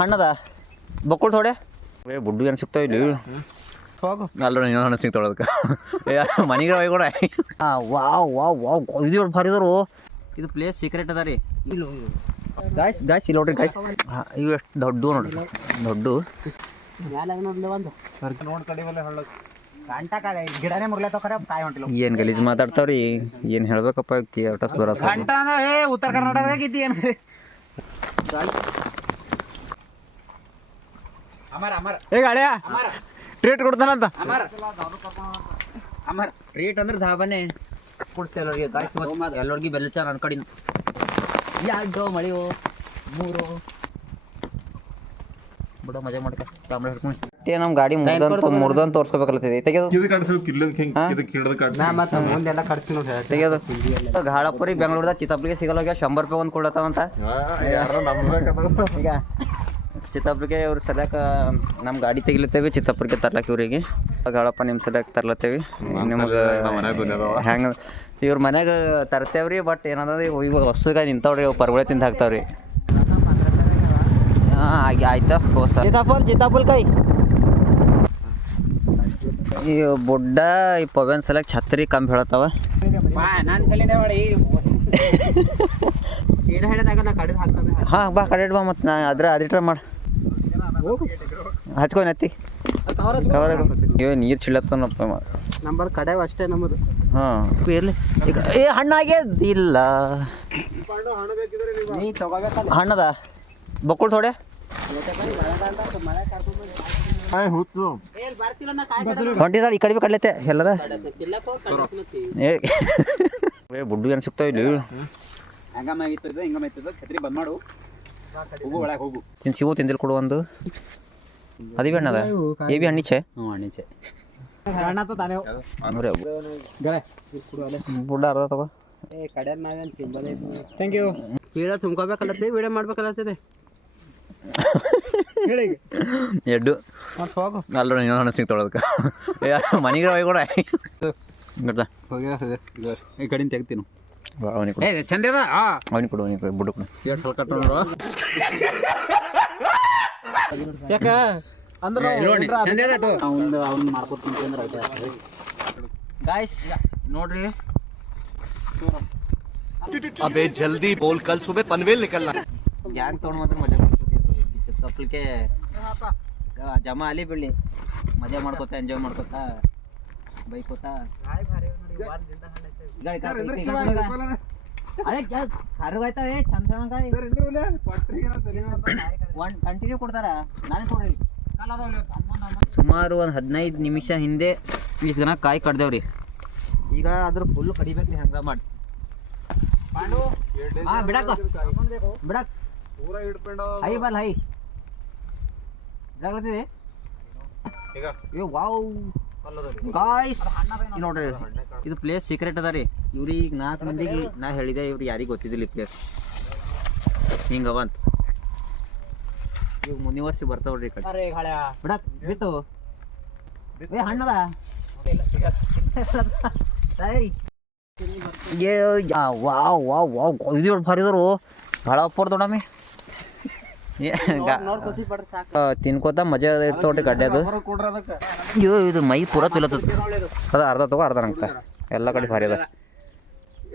ಹಣ್ಣದ? ಬಕ್ಕುಳ್ ಥೋಡೆ ಏ ಬುಡ್ಡು ಏನು ಸಿಗ್ತಾವ ಇಲ್ಲಿ? ಹೋಗು ಅಲ್ಲ ಇನ್ನೊಂದು ಹಣ್ಣು ಸಿಗ್ತಾವ ಅದಕ್ಕೆ ಮನೆಗೆ ಹೋಗಿ ಕೂಡ. Wow wow wow. ಇದು ಭಾರಿ ಇದಾರು ಇದು ಪ್ಲೇಸ್ ಸೀಕ್ರೆಟ್ ಅದ ರೀ. ಇಲ್ಲ ಗಾಯ್ಸ್ ಗಾಯ್ಸ್ ಇಲ್ಲಿ ನೋಡ್ರಿ ಗಾಯ್ಸ್ ಇವು ಎಷ್ಟು ದೊಡ್ಡ ನೋಡ್ರಿ. ದೊಡ್ಡ. ಏನ್ ಗಲೀಜ್ ಮಾತಾಡ್ತಾವ್ರಿ? ಏನು ಹೇಳ್ಬೇಕಪ್ಪ ಒಟ್ಟ ಏ ಉತ್ತರ ಕರ್ನಾಟಕದಾಗ ಇದ್ದಿ ಏನು ಅಮರ ಅಮರ ಏ ಗಾಳಿಯ ಅಮರ. ಟ್ರೀಟ್ ಕೊಡ್ತಾನಂತ ಅಮರ. ಅಮರ. ರೇಟ್ ಅಂದ್ರೆ ಧಾಬಾನೆ. ಕೊಡ್ತೇವೆ ಎಲ್ಲರಿಗೆ ಗಾಯ್ಸ್ ಎಲ್ಲರಿಗೆ ಬೆಲ್ಲ ನನ್ನ ಕಡಿನ. ಎರಡು ಮಳೆಯು ಮೂರು. ಬಿಡೋ ಮಜಾ ಮಾಡ್ಕ. ಕ್ಯಾಮ್ರಾ ಹಿಡ್ಕೊಂಡು. ನಮ್ಮ ಗಾಡಿ ಮುರ್ದಂತ ಮುರ್ದಂತ ತೋರ್ಸ್ಕೋಬೇಕಲ್ಲತ್ತಿದೆ ತೆಗೆದು ಬೆಂಗಳೂರ್ದಾಗ ಸಿಗಲ್ಲ ಶಂಬರ್ ರೂಪಾಯಿ ಒಂದು ಕೊಡತ್ತಾವಂತ ಈಗ ಚಿತ್ತಪ್ರಿಗೆ ಇವ್ರು ಸಲಕ ನಮ್ಮ ಗಾಡಿ ತೆಗಿಲತ್ತೇವಿ ಚಿತ್ತಪ್ರಿಗೆ ತರ್ಲಕ್ಕ ಇವ್ರಿಗೆ. ಗಾಳಪ್ಪ ನಿಮ್ಮ ಸಲಕ ತರ್ಲತ್ತೇವಿ? ನಿಮ್ಗೆ ಹೆಂಗೆ ಇವ್ರ ಮನ್ಯಾಗ ತರ್ತೇವ್ರಿ ಬಟ್ ಏನದ ಇವಾಗ ಹೊಸಗ ನಿಂತಾವ್ರಿ ಅವು ಪರ್ಗೊಳೆ ತಿಂದು ಹಾಕ್ತಾವ್ರಿ. ಹಾಂ ಆಗಿ ಆಯ್ತಾ ಹೋಸ ಚಿತ್ತಾಪಲ್ ಚಿತ್ತಾಪಲ್ ಕೈ. ಈ ಬುಡ್ಡ ಈ ಪವನ್ ಸಲಕ್ ಛತ್ರಿ ಕಮ್ಮಿ ಹೇಳತ್ತಾವ ಬಾ ನಾನು ಚಲಿಂದೆ ಮಾಡಿ ಏನು ಹೇಳಿದಾಗಲ್ಲ ಕಡಿದು ಹಾಕ್ತದೆ ಹಾಂ ಬಾ ಕಡೆ ಬಾ ಮತ್ತು ನಾ ಅದ್ರ ಅದಿಟ್ರ ಮಾಡಿ. ಹಚ್ಕೊ ನೆತ್ತಿ. ಇವ ನೀರು ಚಿಲ್ಲತ್ತನಪ್ಪ ನಂಬರ್ ಕಡೆ ಅಷ್ಟೇ ನಮ್ಮದು ಹಾಂ. ಇರ್ಲಿ. ಏ ಹಣ್ಣಾಗ್ಯದ ಇಲ್ಲ ಹಣ್ಣದ? ಬಕ್ಕುಳ್ ಥೋಡೆ ಹೊಂಟಿದಾಳ ಈ ಕಡೆ ಭೀ ಕಡ್ಲೈತೆ ಎಲ್ಲದ? ಏ ಬುಡ್ಡು ಏನು ಸಿಗ್ತಾವ ಇಲ್ಲಿ? ಹಂಗಮ್ಮ ಇತ್ತು ಹಿಂಗಮ್ಮ ಇತ್ತು ಛತ್ರಿ ಬಂದ್ ಮಾಡು. ಹೋಗು ಒಳಗೆ ಹೋಗು. ತಿನ್ ಸಿಗು ತಿಂದಿಲ್ ಕೊಡು ಒಂದು. ಅದು ಬಿ ಹಣ್ಣದ ಏ ಬಿ ಹಣ್ಣಿಚೆ ಹ್ಞೂ ಬುಡ್ಡ ಅರ್ಧ ತಗೋ. ಕಡೆ ಥ್ಯಾಂಕ್ ಯು ಕೀಳ ತುಂಬ್ಕೋಬೇಕಲ್ಲತ್ತೆ ವಿಡಿಯೋ ಮಾಡ್ಬೇಕಲ್ಲತ್ತಿದೆ ಎಡ್ಡು. ಮತ್ತೆ ಹೋಗು. ಇನ್ನೊಂದು ಮನೆಗೆ ಕೂಡ. ಈ ಕಡೆಯಿಂದ ತೆಗ್ತೀನಿ ಅವನಿಗೆ ಕೊಡು. ಏ ಆ. ನೋಡ್ರಿ. ಅಬೇ ಜಲ್ದಿ ಬೋಲ್ ಕಲ್ ಸುಬೆ ಪನ್ವೇಲ್ ನಿಕಲ್ ಗ್ಯಾಂಗ್ ತಗೊಂಡು ಮಾತ್ರ ಮಜಾ ಮಾಡ್ಕೊತೀವಿ ಜಮಾ ಅಲ್ಲಿ ಬಿಳಿ ಮಜಾ ಮಾಡ್ಕೋತಾ ಎಂಜಾಯ್ ಮಾಡ್ಕೋತಾ. ಬೈಕೋತ? ಏ ಚಂದ ಒನ್ ಕಂಟಿನ್ಯೂ ಕೊಡ್ತಾರ? ನಾನು ಕೊಡ್ರಿ. ಸುಮಾರು ಒಂದು ಹದಿನೈದು ನಿಮಿಷ ಹಿಂದೆ ಪೀಸ್ ಜನ ಕಾಯಿ ಕಡ್ದೇವ್ರಿ. ಈಗ ಅದ್ರ ಫುಲ್ ಕಡಿಬೇಕ್ರಿ ಹಂಗ ಮಾಡಿ. ಹಾ ಬಿಡಕ್ಕ ಬಿಡಕ್. ಹೈ ಬಲ್ ಹೈ. ಏ ವಾವ್. ಗಾಯ್ಸ್ ನೋಡ್ರಿ ಇದು ಪ್ಲೇಸ್ ಸೀಕ್ರೆಟ್ ಅದ ರೀ. ಇವ್ರಿಗೆ ನಾಲ್ಕು ಮಂದಿಗೆ ನಾ ಹೇಳಿದೆ ಇವ್ರಿಗೆ ಯಾರಿಗೆ ಗೊತ್ತಿದ್ದಿಲ್ಲ ಈ ಪ್ಲೇಸ್ ಹಿಂಗವ ಅಂತ. ಇವ್ ಮುಂದಿನ ವರ್ಷ ಬರ್ತಾವ್ರಿ ರೀ ಕಡೆ. ಬಿಡಕ್ ಬಿತ್ತು ಏ ಹಣ್ಣದ. ಏ ಯಾ ವಾವ್ ವಾವ್ ವಾವ್ ಇದು ಭಾರಿ ಇದಾರು. ಭಾಳ ಅಪ್ಪರ್ ಏ ಗಾ- ನೋಡ್ ಖುಷಿ ಪಡ್ರಿ ಸಾಕು ಆ, ತಿನ್ಕೋತ ಮಜಾ ಇರ್ತವ್ರಿ ಗಡ್ಡೆ ಅದು. ಅಯ್ಯೋ ಇದು ಮೈ ಪೂರ ತುಲತ್ತದ ಅದ ಅರ್ಧ ತಗೋ ಅರ್ಧ ನಂಗೆ ಎಲ್ಲ ಕಡೆ ಭಾರಿ ಅದ.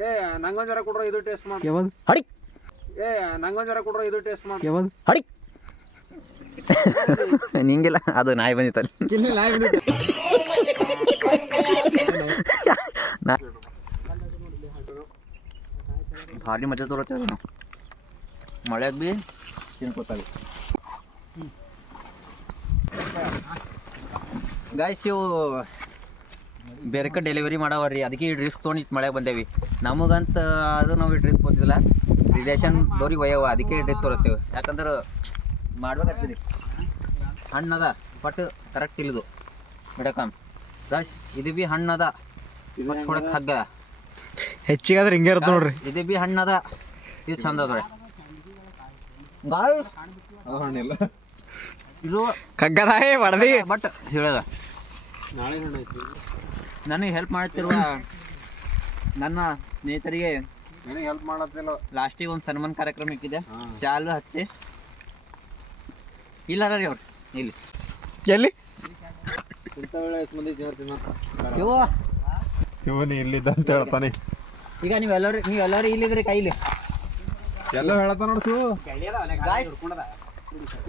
ಏ ನಂಗೊಂದ್ ಜರ ಕೊಡ್ರ ಇದು ಟೇಸ್ಟ್ ಮಾಡಿ. ಯಾವ್ದು? ಹಡಿ. ಏ ನಂಗೊಂದ್ ಜರ ಕೊಡ್ರ ಇದು ಟೇಸ್ಟ್ ಮಾಡಿ. ಯಾವ್ದು? ಹಡಿ. ನಿಂಗಿಲ್ಲ ಅದು ನಾಯಿ ಬಂದಿತ್ತಲ್ಲ. ಭಾರಿ ಮಜಾ ತೋರತ್ತೆ ನಾವು ಮಳೆಗೆ ಬಿ ತಿನ್ಕೋತಾವೆ. ಗಾಯ್ಸ್ ಇವು ಬೇರೆ ಕಡೆ ಡೆಲಿವರಿ ಮಾಡವರಿ. ಅದಕ್ಕೆ ಈ ಡ್ರೆಸ್ ತೊಗೊಂಡು ಇಟ್ಟು ಮಳೆಗೆ ಬಂದೇವಿ. ನಮಗಂತ ಅದು ನಾವು ಈ ಡ್ರೆಸ್ ಬಂದಿಲ್ಲ ರಿಲೇಷನ್ ದೋರಿಗೆ ಒಯ್ಯವ ಅದಕ್ಕೆ ಡ್ರೆಸ್ ತೋರತ್ತೇವೆ. ಯಾಕಂದ್ರೆ ಮಾಡ್ಬೇಕಾಗ್ತದೆ. ಹಣ್ಣದ ಬಟ್ ಕರೆಕ್ಟ್ ಇಲ್ಲದು ಬಿಡಕಮ್. ಗಾಯ್ಸ್ ಇದು ಬಿ ಹಣ್ಣದ ಕೊಡಕ್ಕೆ ಹಗ್ಗ. ಹೆಚ್ಚಿಗೆ ಹೆಚ್ಚಿಗಾದ್ರೆ ಹಿಂಗೆ ಇರುತ್ತೆ ನೋಡ್ರಿ. ಇದು ಬಿ ಹಣ್ಣದ. ಇದು ಚಂದ ಅದ ಇದು ಬಡದಿ ಬಟ್ ಹೇಳದ. ನಾಳೆ ನನಗೆ ಹೆಲ್ಪ್ ಮಾಡ್ತಿರುವ ನನ್ನ ಸ್ನೇಹಿತರಿಗೆ ನನಗೆ ಹೆಲ್ಪ್ ಮಾಡತ್ತಿಲ್ಲ. ಲಾಸ್ಟಿಗೆ ಒಂದು ಸನ್ಮಾನ ಕಾರ್ಯಕ್ರಮ ಇಕ್ಕಿದೆ. ಚಾಲು ಹಚ್ಚಿ. ಇಲ್ಲ ರೀ ಅವ್ರು? ಇಲ್ಲಿ. ಎಲ್ಲಿ? ಶಿವನಿ ಇಲ್ಲಿದ್ದ ಅಂತ ಹೇಳ್ತಾನೆ. ಈಗ ನೀವೆಲ್ಲರೂ ನೀವೆಲ್ಲರೂ ಇಲ್ಲಿದ್ರಿ ಕೈಲಿ. ಎಲ್ಲ ಹೇಳ್ತಾನ ನೋಡು ಶಿವು. Guys,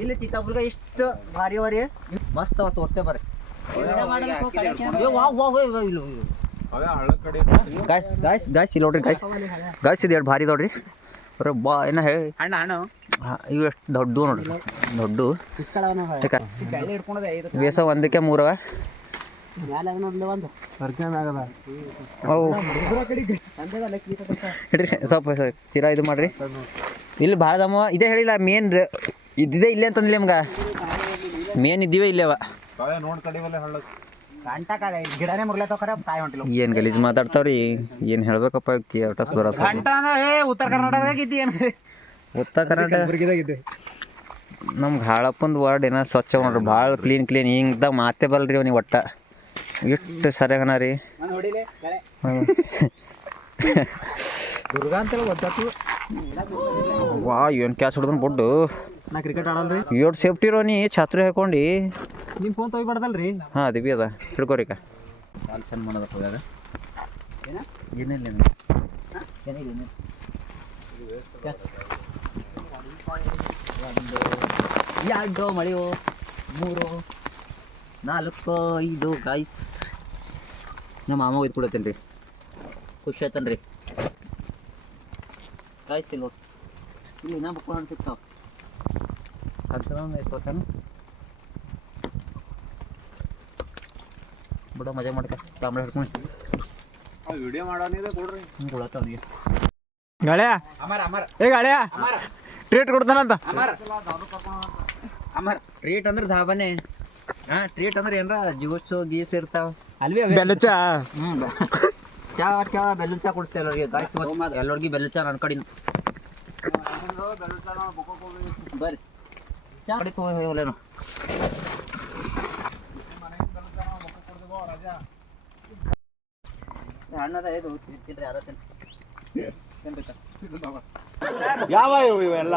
ಇಲ್ಲಿ ಚಿತ್ತಾಪುರ್ಗ ಇಷ್ಟು ಭಾರಿ ಅವರಿ ಮಸ್ತ್ ಅವ ತೋರ್ತೆ ಬರ್ರಿ ಗಾಯ್ಸ್ ಗಾಯ್ಸ್ ಗಾಯ್ಸ್ ಇಲ್ಲಿ ನೋಡ್ರಿ ಗಾಯ್ಸ್ ಗಾಯ್ಸ್ ಇದು ಎರಡು ಭಾರಿ ನೋಡ್ರಿ. ಬಾ ಏನ ಹೇಳಿ? ಹಣ್ಣ ಹಣ್ಣು. ಇವು ಎಷ್ಟು ದೊಡ್ಡ ನೋಡ್ರಿ. ದೊಡ್ಡ ಬೇಸ ಒಂದಕ್ಕೆ ಮೂರವ. ಹಿಡ್ರಿ ಸ್ವಲ್ಪ ಚಿರ ಚೀರ ಇದು ಮಾಡ್ರಿ. ಇಲ್ಲಿ ಭಾಳ ದಮ್ಮ ಇದೇ ಹೇಳಿಲ್ಲ ಮೇನ್ ಇದ್ದಿದೆ ಇಲ್ಲೇ ಅಂತಂದ್ಲಿ ನಿಮ್ಗೆ? ಮೇನ್ ಇದ್ದೀವಿ ಇಲ್ಲೇವ? ಏನ್ ಗಲೀಜ್ ಮಾತಾಡ್ತಾವ್ರಿ? ಏನ್ ಹೇಳ್ಬೇಕಪ್ಪ ಉತ್ತರ ಕರ್ನಾಟಕದಾಗ ಇದ್ದಿ ಉತ್ತರ ಕರ್ನಾಟಕ ನಮ್ಗೆ ಹಾಳಪ್ಪಂದು ವರ್ಡ್ ಏನೋ ಸ್ವಚ್ಛ ಮಾಡ್ರಿ ಭಾಳ ಕ್ಲೀನ್ ಕ್ಲೀನ್ ಹಿಂಗ್ದಾಗ ಮಾತೇ ಬಲ್ರಿ ಅವ್ನಿಗೆ ಒಟ್ಟ. ಎಷ್ಟು ಸರಿಯಾಗನ ರೀ. ವಾ ಏನು ಕ್ಯಾಚ್ ಹೊಡ್ದನ್ ಬೊಡ್ಡು. ನಾ ಕ್ರಿಕೆಟ್ ಆಡಲ್ರಿ. ಏಟ್ ಸೇಫ್ಟಿ ಇರೋ ನೀ ಛಾತ್ರಿ ಹಾಕೊಂಡು. ನಿಮ್ಮ ಫೋನ್ ತೊಗೊಬಾರ್ದಲ್ರಿ ಹಾಂ ಅದು ಬಿ ಅದ. ಹಿಡ್ಕೋರಿಕ ಚಂದ ಮಾಡೋದ ಹೋದಾಗ ಏನ? ಏನಿಲ್ಲ ಏನಿಲ್ಲ. ಎರಡು ಮಳೆಯೋ ಮೂರು. ನಾಲ್ಕು ಐದು ಗಾಯ್ಸ್ ನಮ್ಮ ಮಾಮ ಒಯ್ದು ರೀ ಖುಷಿ ಆಯ್ತನ್ ರೀ ಗಾಯ್ಸ್ ಇಲ್ಲಿ ನೋಡಿ. ಇಲ್ಲಿ ಇನ್ನೂ ಬಕ್ಕೊಂಡು ಸಿಗ್ತಾವ ಅಂತ ಇಟ್ಕೊತಾನೆ ಬಿಡ ಮಜಾ ಮಾಡ್ಕ. ಕ್ಯಾಮ್ರಾ ಹಿಡ್ಕೊಂಡು ವಿಡಿಯೋ ಮಾಡೋನಿದೆ ಕೊಡ್ರಿ. ಹಿಂಗೆ ಕೊಡತ್ತ ಅವನಿಗೆ. ಗಾಳ್ಯಾ? ಅಮರ ಅಮರ. ಏ ಗಾಳ್ಯಾ? ಟ್ರೀಟ್ ಕೊಡ್ತಾನಂತ? ಅಮರ. ಅಮರ. ಟ್ರೀಟ್ ಅಂದ್ರೆ ಧಾಬಾನೆ. ಹಾಂ ಟ್ರೀಟ್ ಅಂದ್ರೆ ಏನ್ರಾ? ಜ್ಯೂಸು ಗೀಸ್ ಇರ್ತಾವ. ಅಲ್ವೇ ಬೆಲ್ಲಚ್ಚ ಹ್ಞೂ ಚಾ. ಚಾ ಬೆಲ್ಲದ ಚಾ ಕೊಡ್ತೇವೆ ಎಲ್ಲರಿಗೆ ಗಾಯ್ಸ್ ಎಲ್ಲರಿಗೆ ಬೆಲ್ಲದ ಚಾ ನನ್ನ ಕಡೆಯಿಂದ ಬರ್ರಿ. ಚಾ ಕಡೆ ಹೋಗ್ಲೇನು ಹಣ್ಣದ ಇದು ತಿನ್ರಿ ಯಾರ ತಿನ್ ಯಾವ ಇವೆಲ್ಲ?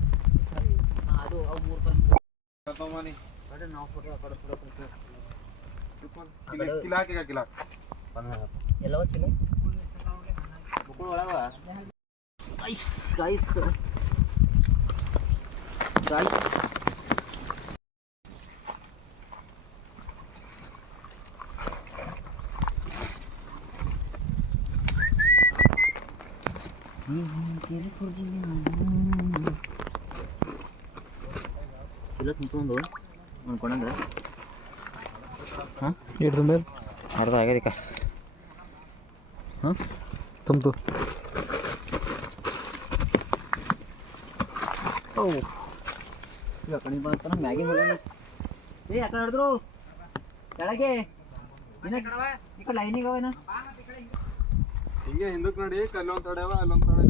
ತಗೊಂಬನಿ ಕಿಲಾ ಹಾಕಿ ಕಿಲಾ ಎಲ್ಲವ ಚಲೋ ಬುಕ್ಕಳು ಒಳಗ ಗೈಸ್ ಗೈಸ್ ಗೈಸ್ ತುಂಬ್ಕೊಂಡು ಅನ್ಕೊಂಡಂಗ ಹಾಂ ಇಟ್ಟು ತುಂಬ ಅರ್ಧ ಆಗ್ಯದಕ್ಕ ಹಾಂ ತುಂಬ್ತು ಓ ಈಗ ಕಣಿ ಏ ಹಿಡಿದ್ರು ಕೆಳಗೆ. ಲೈನಿಗೆ ಅವೇನ ಹಿಂಗೆ ಹಿಂದಕ್ಕೆ ನಡಿ ಅಲ್ಲೊಂದು ತಡೆವ ಅಲ್ಲೊಂದು ತಡೆ